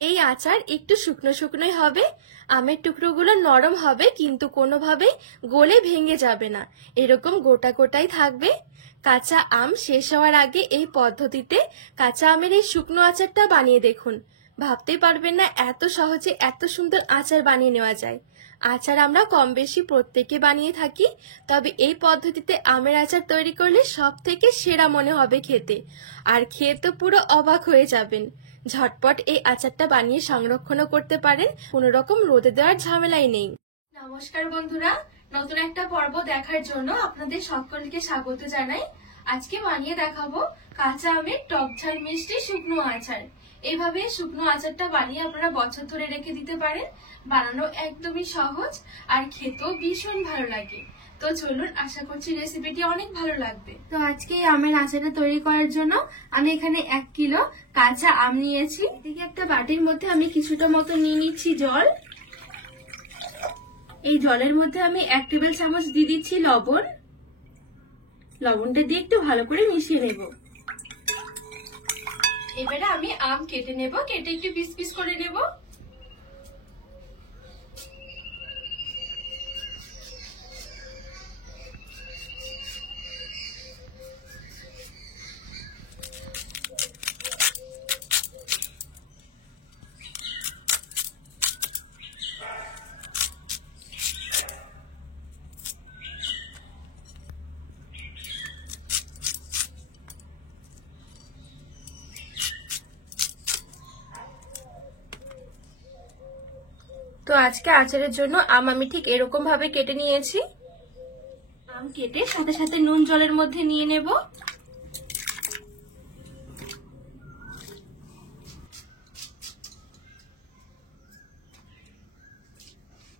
এই আচার একটু শুকনো শুকনোই হবে। আমের টুকরোগুলো নরম হবে, কিন্তু কোনোভাবেই গলে ভেঙে যাবে না, এরকম গোটা গোটাই থাকবে। কাঁচা আম শেষ হওয়ার আগে এই পদ্ধতিতে কাঁচা আমের এই শুকনো আচারটা বানিয়ে দেখুন। ভাবতেই পারবেন না এত সহজে এত সুন্দর আচার বানিয়ে নেওয়া যায়। আচার আমরা কম বেশি প্রত্যেকে বানিয়ে থাকি, তবে এই পদ্ধতিতে আমের আচার তৈরি করলে সব থেকে সেরা মনে হবে খেতে। আর খেয়ে তো পুরো অবাক হয়ে যাবেন। ঝটপট এই আচারটা বানিয়ে সংরক্ষণও করতে পারেন, কোনো রকম রোদে দেওয়ার ঝামেলাই নেই। নমস্কার বন্ধুরা, নতুন একটা পর্ব দেখার জন্য আপনাদের সকলকে স্বাগত জানাই। আজকে বানিয়ে দেখাবো কাঁচা আমের টক ঝাল মিষ্টি শুকনো আচার। এইভাবে শুকনো আচারটা বানিয়ে আপনারা বছর ধরে রেখে দিতে পারেন। বানানো একদমই সহজ আর খেতেও ভীষণ ভালো লাগে। তো চলুন, আশা করছি রেসিপিটি অনেক ভালো লাগবে। তো আজকে এই আমের আচারটা তৈরি করার জন্য আমি এখানে 1 কিলো কাঁচা আম নিয়েছি। এদিকে একটা বাটির মধ্যে আমি কিছুটা মতো নিয়ে নিচ্ছি জল। এই জলের মধ্যে আমি 1 টেবিল চামচ দিয়ে দিচ্ছি লবণ। লবণটা দিয়ে একটু ভালো করে মিশিয়ে নেব। এবারে আমি আম কেটে নেব, কেটে একটু পিস পিস করে নেব। তো আজকে আচারের জন্য আম আমি ঠিক এরকম ভাবে কেটে নিয়েছি। আম কেটে সাথে সাথে নুন জলের মধ্যে নিয়ে নেব।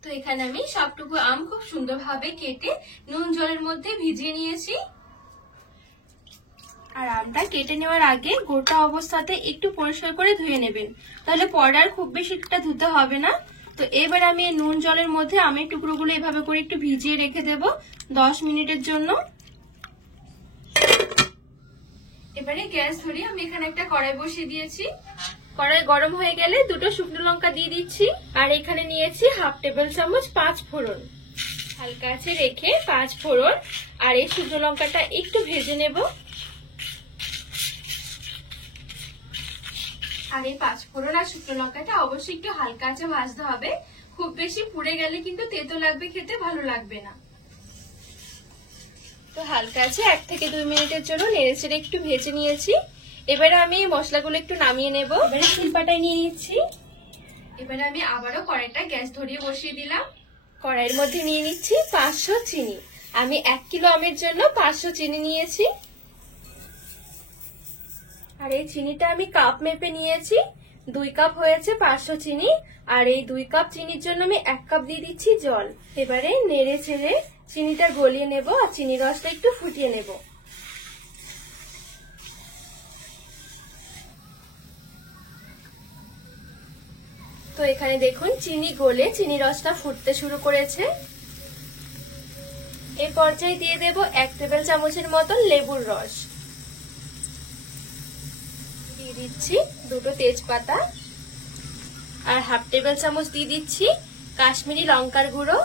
তো এখানে আমি সবটুকু আম খুব সুন্দরভাবে কেটে নুন জলের মধ্যে ভিজিয়ে নিয়েছি। আর আমটা কেটে নেওয়ার আগে গোটা অবস্থাতে একটু পরিষ্কার করে ধুয়ে নেবেন, তাহলে পরে আর খুব বেশি একটা ধুতে হবে না। তো এবার আমি নুন জলের মধ্যে আমের টুকরোগুলো এভাবে করে একটু ভিজিয়ে রেখে দেব 10 মিনিটের জন্য। এবারে গ্যাস ধরিয়ে আমি এখানে একটা কড়াই বসিয়ে দিয়েছি। কড়াই গরম হয়ে গেলে 2টো শুকনো লঙ্কা দিয়ে দিচ্ছি। আর এখানে নিয়েছি 1/2 টেবিল চামচ 5 ফোড়ন। হালকা আঁচে রেখে 5 ফোড়ন আর এই শুকনো লঙ্কাটা একটু ভেজে নেব। আর এই 5 ফোড়ন আর শুকনো লঙ্কাটা অবশ্যই একটু হালকা আঁচে ভাজতে হবে। খুব বেশি পুড়ে গেলে কিন্তু তেতো লাগবে, খেতে ভালো লাগবে না। তো হালকা আছে 1 থেকে 2 মিনিটের জন্য নেড়েচেড়ে একটু ভেজে নিয়েছি। এবারে আমি মশলাগুলো একটু নামিয়ে নেব। এবারে শিলপাটায় নিয়ে নিচ্ছি। এবারে আমি আবারও কড়াইটা গ্যাস ধরিয়ে বসিয়ে দিলাম। কড়াইয়ের মধ্যে নিয়ে নিচ্ছি 500 চিনি। আমি 1 কিলো আমের জন্য 500 চিনি নিয়েছি। আর এই চিনিটা আমি কাপ মেপে নিয়েছি। 2 কাপ হয়েছে 500 চিনি। আর এই 2 কাপ চিনির জন্য আমি 1 কাপ দিয়ে দিচ্ছি জল। এবারে নেড়ে চেড়ে চিনিটা গলিয়ে নেব আর চিনির রসটা একটু ফুটিয়ে নেব। তো এখানে দেখুন চিনি গলে চিনি রসটা ফুটতে শুরু করেছে। এই পর্যায়ে দিয়ে দেব 1 টেবিল চামচের মতন লেবুর রস। দিয়ে দিচ্ছি 2টো তেজপাতা আর 1/2 টেবিল চামচ দিয়ে দিচ্ছি কাশ্মীরি লঙ্কার গুঁড়ো।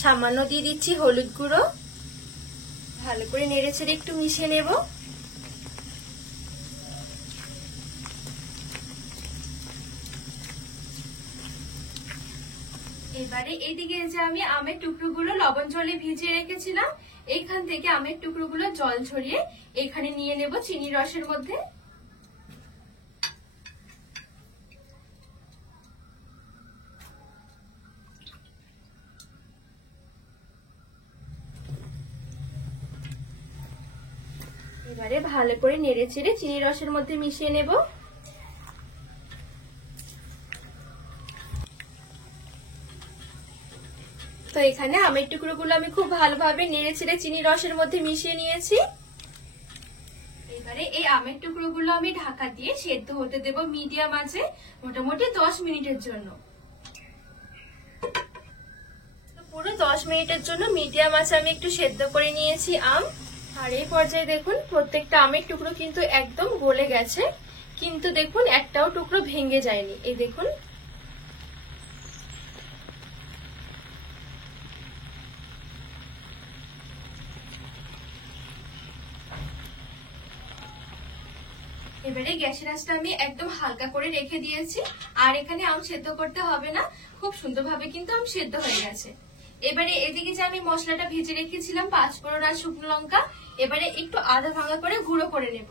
সামান্য দিয়ে দিচ্ছি হলুদ গুঁড়ো। ভালো করে নেড়েচেড়ে একটু মিশিয়ে নেব। এবারে এইদিকে যে আমি আমের টুকরোগুলো লবণ জলে ভিজিয়ে রেখেছিলাম, এইখান থেকে আমের টুকরোগুলো জল ঝরিয়ে এখানে নিয়ে নেব চিনি রসের মধ্যে। এবারে ভালো করে নেড়েচেড়ে চিনি রসের মধ্যে মিশিয়ে নেব। তো এখানে আমের টুকরোগুলো আমি খুব ভালোভাবে নেড়েচেড়ে চিনি রসের মধ্যে মিশিয়ে নিয়েছি। এবারে এই আমের টুকরোগুলো আমি ঢাকা দিয়ে সেদ্ধ হতে দেব মিডিয়াম আঁচে মোটামুটি 10 মিনিটের জন্য। পুরো 10 মিনিটের জন্য মিডিয়াম আঁচে আমি একটু সেদ্ধ করে নিয়েছি আম। আর এই পর্যায়ে দেখুন প্রত্যেকটা আমের টুকরো কিন্তু একদম গলে গেছে। কিন্তু দেখুন একটাও টুকরো ভেঙে যায়নি। এই দেখুন। এবারে গ্যাসের আঁচটা আমি একদম হালকা করে রেখে দিয়েছি, আর এখানে আম সেদ্ধ করতে হবে না, খুব সুন্দরভাবে কিন্তু আম সেদ্ধ হয়ে গেছে। এবারে এদিকে যে আমি মশলাটা ভেজে রেখেছিলাম 5 ফোড়ন আর শুকনো লঙ্কা, এবারে একটু আধা ভাঙা করে গুঁড়ো করে নেব।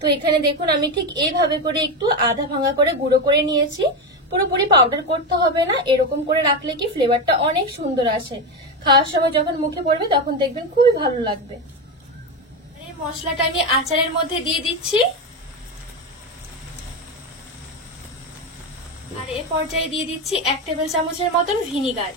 তো এখানে দেখুন আমি ঠিক এইভাবে করে একটু আধা ভাঙা করে গুঁড়ো করে নিয়েছি। পুরোপুরি পাউডার করতে হবে না, এরকম করে রাখলে কি ফ্লেভারটা অনেক সুন্দর আসে। খাওয়ার সময় যখন মুখে পড়বে তখন দেখবেন খুবই ভালো লাগবে। এই মশলাটা আমি আচারের মধ্যে দিয়ে দিচ্ছি, আর এই পর্যায়ে দিয়ে দিচ্ছি 1 টেবিল চামচের মতন ভিনিগার।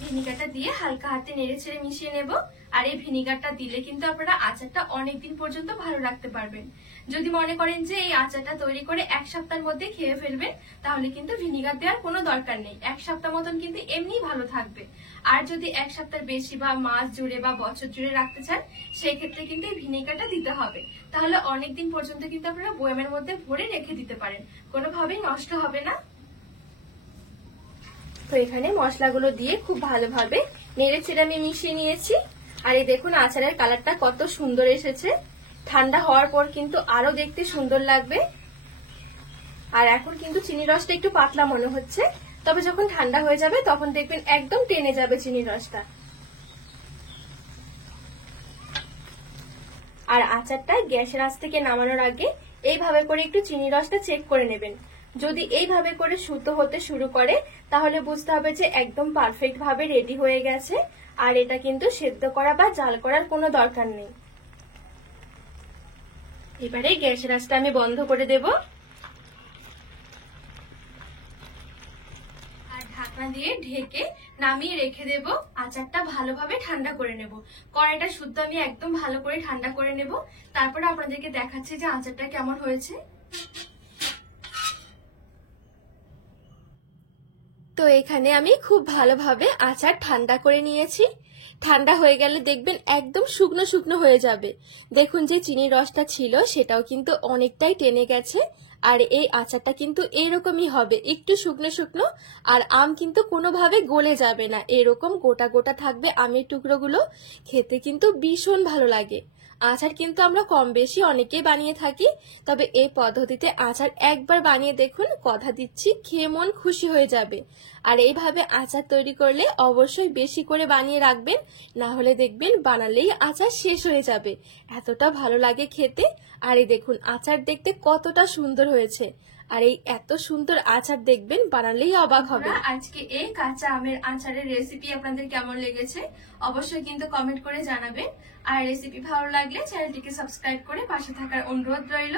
ভিনিগারটা দিয়ে হালকা হাতে নেড়ে ছেড়ে মিশিয়ে নেব। আর এই ভিনিগারটা দিলে কিন্তু আপনারা আচারটা অনেকদিন পর্যন্ত ভালো রাখতে পারবেন। যদি মনে করেন যে এই আচারটা তৈরি করে 1 সপ্তাহের মধ্যে খেয়ে ফেলবেন, তাহলে কিন্তু ভিনিগার দেওয়ার কোনো দরকার নেই। 1 সপ্তাহ মতন কিন্তু এমনিই ভালো থাকবে। আর যদি 1 সপ্তাহের বেশি বা মাস জুড়ে বা বছর জুড়ে রাখতে চান, সেই ক্ষেত্রে কিন্তু এই ভিনিগারটা দিতে হবে। তাহলে অনেকদিন পর্যন্ত কিন্তু আপনারা বয়ামের মধ্যে ভরে রেখে দিতে পারেন, কোনোভাবেই নষ্ট হবে না। তো এখানে মশলাগুলো দিয়ে খুব ভালোভাবে নেড়ে চেড়ে আমি মিশিয়ে নিয়েছি। আর এই দেখুন আচারের কালারটা কত সুন্দর এসেছে। ঠান্ডা হওয়ার পর কিন্তু আরো দেখতে সুন্দর লাগবে। আর এখন কিন্তু চিনির রসটা একটু পাতলা মনে হচ্ছে, তবে যখন ঠান্ডা হয়ে যাবে তখন দেখবেন একদম টেনে যাবে চিনির রসটা। আর আচারটা গ্যাসের আঁচ থেকে নামানোর আগে এইভাবে করে একটু চিনির রসটা চেক করে নেবেন। যদি এইভাবে করে শুতো হতে শুরু করে, তাহলে বুঝতে হবে যে একদম পারফেক্ট ভাবে রেডি হয়ে গেছে। আর এটা কিন্তু সেদ্ধ করা বা জাল করার কোনো দরকার নেই। এবারে গ্যাসের আঁচটা আমি বন্ধ করে দেব, আর ঢাকনা দিয়ে ঢেকে নামিয়ে রেখে দেব। আচারটা ভালোভাবে ঠান্ডা করে নেব। কড়াইটা শুদ্ধ আমি একদম ভালো করে ঠান্ডা করে নেব, তারপরে আপনাদেরকে দেখাচ্ছি যে আচারটা কেমন হয়েছে। তো এখানে আমি খুব ভালোভাবে আচার ঠান্ডা করে নিয়েছি। ঠান্ডা হয়ে গেলে দেখবেন একদম শুকনো শুকনো হয়ে যাবে। দেখুন যে চিনির রসটা ছিল সেটাও কিন্তু অনেকটাই টেনে গেছে। আর এই আচারটা কিন্তু এরকমই হবে, একটু শুকনো শুকনো। আর আম কিন্তু কোনোভাবে গলে যাবে না, এরকম গোটা গোটা থাকবে আমের টুকরোগুলো। খেতে কিন্তু ভীষণ ভালো লাগে। আচার কিন্তু আমরা কম বেশি অনেকেই বানিয়ে থাকি, তবে এই পদ্ধতিতে আচার একবার বানিয়ে দেখুন, কথা দিচ্ছি খেয়ে মন খুশি হয়ে যাবে। আর এইভাবে আচার তৈরি করলে অবশ্যই বেশি করে বানিয়ে রাখবেন, না হলে দেখবেন বানালেই আচার শেষ হয়ে যাবে, এতটা ভালো লাগে খেতে। আর এই দেখুন আচার দেখতে কতটা সুন্দর হয়েছে। আর এই এত সুন্দর আচার দেখবেন বানালেই অবাক হবে। আজকে এই কাঁচা আমের আচারের রেসিপি আপনাদের কেমন লেগেছে অবশ্যই কিন্তু কমেন্ট করে জানাবেন। আর রেসিপি ভালো লাগলে চ্যানেলটিকে সাবস্ক্রাইব করে পাশে থাকার অনুরোধ রইল।